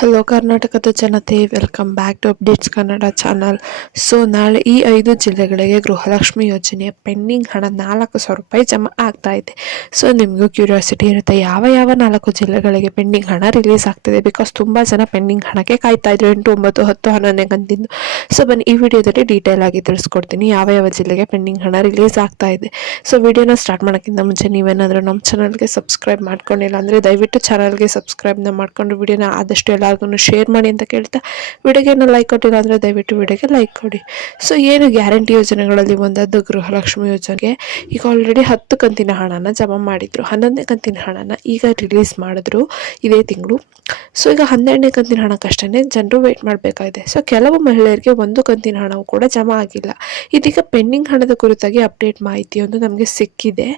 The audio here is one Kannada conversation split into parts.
ಹಲೋ ಕರ್ನಾಟಕದ ಜನತೆ, welcome back to updates Kannada channel. So ನಾಳೆ ಈ 5 ಜಿಲ್ಲೆಗಳಿಗೆ ಗೃಹಲಕ್ಷ್ಮಿ ಯೋಜನೆಯ ಪೆಂಡಿಂಗ್ ಹಣ 4,000 ರೂಪಾಯಿ ಜಮಾ ಆಗ್ತಾ ಇದೆ. ಸೊ ನಿಮಗೂ ಕ್ಯೂರಿಯಾಸಿಟಿ ಇರುತ್ತೆ, ಯಾವ 4 ಜಿಲ್ಲೆಗಳಿಗೆ ಪೆಂಡಿಂಗ್ ಹಣ ರಿಲೀಸ್ ಆಗ್ತಿದೆ. ಬಿಕಾಸ್ ತುಂಬ ಜನ ಪೆಂಡಿಂಗ್ ಹಣಕ್ಕೆ ಕಾಯ್ತಾ ಇದ್ರು 8, 9, 10, 11ನೇ ಕಂತಿಂದು. ಸೊ ಬನ್ನಿ ಈ ವಿಡಿಯೋದಲ್ಲಿ ಡೀಟೇಲ್ ಆಗಿ ತಿಳಿಸ್ಕೊಡ್ತೀನಿ ಯಾವ ಜಿಲ್ಲೆಗೆ ಪೆಂಡಿಂಗ್ ಹಣ ರಿಲೀಸ್ ಆಗ್ತಾ ಇದೆ. ಸೊ ವಿಡಿಯೋನ ಸ್ಟಾರ್ಟ್ ಮಾಡೋಕ್ಕಿಂತ ಮುಂಚೆ ನೀವೇನಾದರೂ ನಮ್ಮ ಚಾನಲ್ಗೆ ಸಬ್ಸ್ಕ್ರೈಬ್ ಮಾಡ್ಕೊಂಡಿಲ್ಲ ಅಂದರೆ ದಯವಿಟ್ಟು ಚಾನಲ್ಗೆ ಸಬ್ಸ್ಕ್ರೈಬ್ನ ಮಾಡ್ಕೊಂಡು ವಿಡಿಯೋನ ಆದಷ್ಟು ಎಲ್ಲರಿಗೂ ಶೇರ್ ಮಾಡಿ ಅಂತ ಕೇಳ್ತಾ, ವಿಡಿಯೋಗೆ ಲೈಕ್ ಕೊಟ್ಟಿಲ್ಲ ಅಂದರೆ ದಯವಿಟ್ಟು ವಿಡಿಯೋಗೆ ಲೈಕ್ ಕೊಡಿ. ಸೊ ಏನು ಗ್ಯಾರಂಟಿ ಯೋಜನೆಗಳಲ್ಲಿ ಒಂದಾದ ಗೃಹಲಕ್ಷ್ಮಿ ಯೋಜನೆಗೆ ಈಗ ಆಲ್ರೆಡಿ 10 ಕಂತಿನ ಹಣನ ಜಮಾ ಮಾಡಿದ್ರು. 11ನೇ ಕಂತಿನ ಹಣನ ಈಗ ರಿಲೀಸ್ ಮಾಡಿದ್ರು ಇದೇ ತಿಂಗಳು. ಸೊ ಈಗ 12ನೇ ಕಂತಿನ ಹಣಕ್ಕಷ್ಟೇ ಜನರು ವೇಟ್ ಮಾಡಬೇಕಾಗಿದೆ. ಸೊ ಕೆಲವು ಮಹಿಳೆಯರಿಗೆ 1 ಕಂತಿನ ಹಣವು ಕೂಡ ಜಮಾ ಆಗಿಲ್ಲ. ಇದೀಗ ಪೆಂಡಿಂಗ್ ಹಣದ ಕುರಿತಾಗಿ ಅಪ್ಡೇಟ್ ಮಾಹಿತಿಯೊಂದು ನಮಗೆ ಸಿಕ್ಕಿದೆ.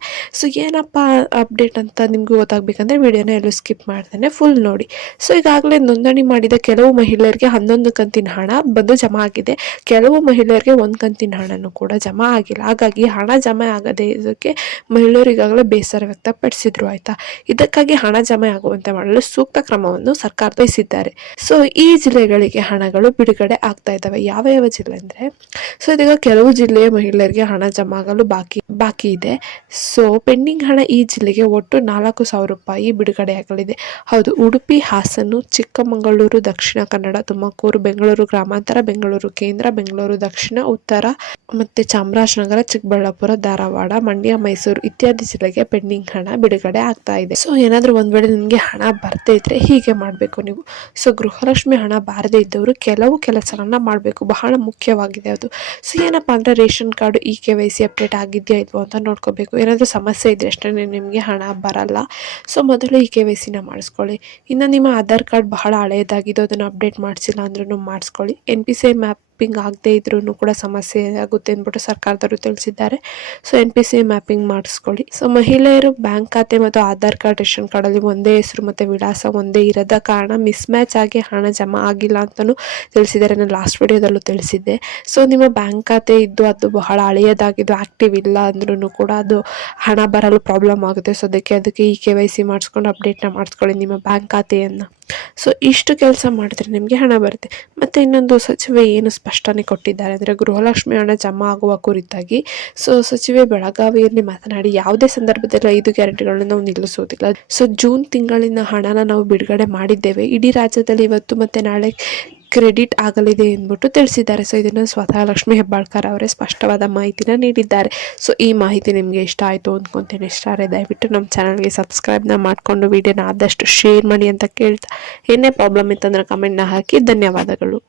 ಸೊ ಏನಪ್ಪ ಅಪ್ಡೇಟ್ ಅಂತ ನಿಮ್ಗೆ ಗೊತ್ತಾಗಬೇಕಂದ್ರೆ ವಿಡಿಯೋನ ಎಲ್ಲೂ ಸ್ಕಿಪ್ ಮಾಡ್ದೇನೆ ಫುಲ್ ನೋಡಿ. ಸೊ ಈಗಾಗಲೇ ನೋಂದಣಿ ಮಾಡಿದ ಕೆಲವು ಮಹಿಳೆಯರಿಗೆ 11 ಕಂತಿನ ಹಣ ಬಂದು ಜಮಾ ಆಗಿದೆ. ಕೆಲವು ಮಹಿಳೆಯರಿಗೆ 1 ಕಂತಿನ ಹಣನೂ ಕೂಡ ಜಮಾ ಆಗಿಲ್ಲ. ಹಾಗಾಗಿ ಹಣ ಜಮಾ ಆಗದೆ ಇದಕ್ಕೆ ಮಹಿಳೆಯರು ಈಗಾಗಲೇ ಬೇಸರ ವ್ಯಕ್ತಪಡಿಸಿದ್ರು. ಆಯ್ತಾ, ಇದಕ್ಕಾಗಿ ಹಣ ಜಮಾ ಆಗುವಂತೆ ಮಾಡಲು ಸೂಕ್ತ ಕ್ರಮವನ್ನು ಸರ್ಕಾರ ವಹಿಸಿದ್ದಾರೆ. ಸೊ ಈ ಜಿಲ್ಲೆಗಳಿಗೆ ಹಣಗಳು ಬಿಡುಗಡೆ ಆಗ್ತಾ ಇದ್ದಾವೆ. ಯಾವ ಜಿಲ್ಲೆ ಅಂದ್ರೆ, ಸೊ ಇದೀಗ ಕೆಲವು ಜಿಲ್ಲೆಯ ಮಹಿಳೆಯರಿಗೆ ಹಣ ಜಮಾ ಆಗಲು ಬಾಕಿ ಇದೆ. ಸೊ ಪೆಂಡಿಂಗ್ ಹಣ ಈ ಜಿಲ್ಲೆಗೆ ಒಟ್ಟು 4,000 ರೂಪಾಯಿ ಬಿಡುಗಡೆಯಾಗಲಿದೆ. ಹೌದು, ಉಡುಪಿ, ಹಾಸನ, ಚಿಕ್ಕಮಗಳೂರು, ದಕ್ಷಿಣ ಕನ್ನಡ, ತುಮಕೂರು, ಬೆಂಗಳೂರು ಗ್ರಾಮಾಂತರ, ಬೆಂಗಳೂರು ಕೇಂದ್ರ, ಬೆಂಗಳೂರು ದಕ್ಷಿಣ, ಉತ್ತರ ಮತ್ತೆ ಚಾಮರಾಜನಗರ, ಚಿಕ್ಕಬಳ್ಳಾಪುರ, ಧಾರವಾಡ, ಮಂಡ್ಯ, ಮೈಸೂರು ಇತ್ಯಾದಿ ಜಿಲ್ಲೆಗೆ ಪೆಂಡಿಂಗ್ ಹಣ ಬಿಡುಗಡೆ ಆಗ್ತಾ ಇದೆ. ಸೊ ಏನಾದರೂ ಒಂದ್ ವೇಳೆ ನಿಮಗೆ ಹಣ ಬರ್ದೇ ಇದ್ರೆ ಹೀಗೆ ಮಾಡಬೇಕು ನೀವು. ಸೊ ಗೃಹಲಕ್ಷ್ಮಿ ಹಣ ಬಾರದೇ ಇದ್ದವರು ಕೆಲವು ಕೆಲಸಗಳನ್ನ ಮಾಡಬೇಕು, ಬಹಳ ಮುಖ್ಯವಾಗಿದೆ ಅದು. ಸೊ ಏನಪ್ಪಾ ಅಂದ್ರೆ, ರೇಷನ್ ಕಾರ್ಡ್ KYC ಅಪ್ಡೇಟ್ ಆಗಿದೆಯಾ ಇಲ್ವೋ ಅಂತ ನೋಡ್ಕೋಬೇಕು. ಏನಾದರೂ ಸಮಸ್ಯೆ ಇದ್ರೆ ಅಷ್ಟೇ ನಿಮಗೆ ಹಣ ಬರಲ್ಲ. ಸೊ ಮೊದಲು KYCನ ಮಾಡಿಸ್ಕೊಳ್ಳಿ. ಇನ್ನು ನಿಮ್ಮ ಆಧಾರ್ ಕಾರ್ಡ್ ಬಹಳ ಹಳೆಯದಾಗಿದ್ದು ಅದನ್ನು ಅಪ್ಡೇಟ್ ಮಾಡಿಸಿಲ್ಲ ಅಂದ್ರೂ ಮಾಡಿಸ್ಕೊಳ್ಳಿ. NPCI ಮ್ಯಾಪಿಂಗ್ ಆಗದೆ ಇದ್ರೂ ಕೂಡ ಸಮಸ್ಯೆ ಆಗುತ್ತೆ ಅಂದ್ಬಿಟ್ಟು ಸರ್ಕಾರದವರು ತಿಳಿಸಿದ್ದಾರೆ. ಸೊ NPCI ಮ್ಯಾಪಿಂಗ್ ಮಾಡಿಸ್ಕೊಳ್ಳಿ. ಸೊ ಮಹಿಳೆಯರು ಬ್ಯಾಂಕ್ ಖಾತೆ ಮತ್ತು ಆಧಾರ್ ಕಾರ್ಡ್, ರೇಷನ್ ಕಾರ್ಡಲ್ಲಿ ಒಂದೇ ಹೆಸರು ಮತ್ತು ವಿಳಾಸ ಒಂದೇ ಇರದ ಕಾರಣ ಮಿಸ್ ಮ್ಯಾಚ್ ಆಗಿ ಹಣ ಜಮಾ ಆಗಿಲ್ಲ ಅಂತಲೂ ತಿಳಿಸಿದ್ದಾರೆ. ನಾನು ಲಾಸ್ಟ್ ವಿಡಿಯೋದಲ್ಲೂ ತಿಳಿಸಿದ್ದೆ. ಸೊ ನಿಮ್ಮ ಬ್ಯಾಂಕ್ ಖಾತೆ ಇದ್ದು ಅದು ಬಹಳ ಹಳೆಯದಾಗಿದ್ದು ಆಕ್ಟಿವ್ ಇಲ್ಲ ಅಂದ್ರೂ ಕೂಡ ಅದು ಹಣ ಬರಲು ಪ್ರಾಬ್ಲಮ್ ಆಗುತ್ತೆ. ಸೊ ಅದಕ್ಕೆ KYC ಮಾಡಿಸ್ಕೊಂಡು ಅಪ್ಡೇಟ್ನ ಮಾಡಿಸ್ಕೊಳ್ಳಿ ನಿಮ್ಮ ಬ್ಯಾಂಕ್ ಖಾತೆಯನ್ನು. ಸೊ ಇಷ್ಟು ಕೆಲಸ ಮಾಡಿದ್ರೆ ನಿಮಗೆ ಹಣ ಬರುತ್ತೆ. ಮತ್ತೆ ಇನ್ನೊಂದು, ಸಚಿವೆ ಏನು ಸ್ಪಷ್ಟನೆ ಕೊಟ್ಟಿದ್ದಾರೆ ಅಂದರೆ, ಗೃಹಲಕ್ಷ್ಮಿ ಹಣ ಜಮಾ ಆಗುವ ಕುರಿತಾಗಿ ಸೊ ಸಚಿವೆ ಬೆಳಗಾವಿಯಲ್ಲಿ ಮಾತನಾಡಿ, ಯಾವುದೇ ಸಂದರ್ಭದಲ್ಲಿ 5 ಗ್ಯಾರಂಟಿಗಳನ್ನು ನಾವು ನಿಲ್ಲಿಸುವುದಿಲ್ಲ. ಸೊ ಜೂನ್ ತಿಂಗಳಿನ ಹಣನ ನಾವು ಬಿಡುಗಡೆ ಮಾಡಿದ್ದೇವೆ. ಇಡೀ ರಾಜ್ಯದಲ್ಲಿ ಇವತ್ತು ಮತ್ತೆ ನಾಳೆ ಕ್ರೆಡಿಟ್ ಆಗಲಿದೆ ಎಂದ್ಬಿಟ್ಟು ತಿಳಿಸಿದ್ದಾರೆ. ಸೊ ಇದನ್ನು ಸ್ವತಃ ಲಕ್ಷ್ಮೀ ಹೆಬ್ಬಾಳ್ಕರ್ ಅವರೇ ಸ್ಪಷ್ಟವಾದ ಮಾಹಿತಿನ ನೀಡಿದ್ದಾರೆ. ಸೊ ಈ ಮಾಹಿತಿ ನಿಮಗೆ ಇಷ್ಟ ಆಯಿತು ಅಂದ್ಕೊತೀನಿ. ಇಷ್ಟ ಆದರೆ ದಯವಿಟ್ಟು ನಮ್ಮ ಚಾನಲ್ಗೆ ಸಬ್ಸ್ಕ್ರೈಬ್ನ ಮಾಡಿಕೊಂಡು ವಿಡಿಯೋನ ಆದಷ್ಟು ಶೇರ್ ಮಾಡಿ ಅಂತ ಕೇಳ್ತಾ, ಏನೇ ಪ್ರಾಬ್ಲಮ್ ಇತ್ತಂದ್ರೆ ಕಮೆಂಟ್ನ ಹಾಕಿ. ಧನ್ಯವಾದಗಳು.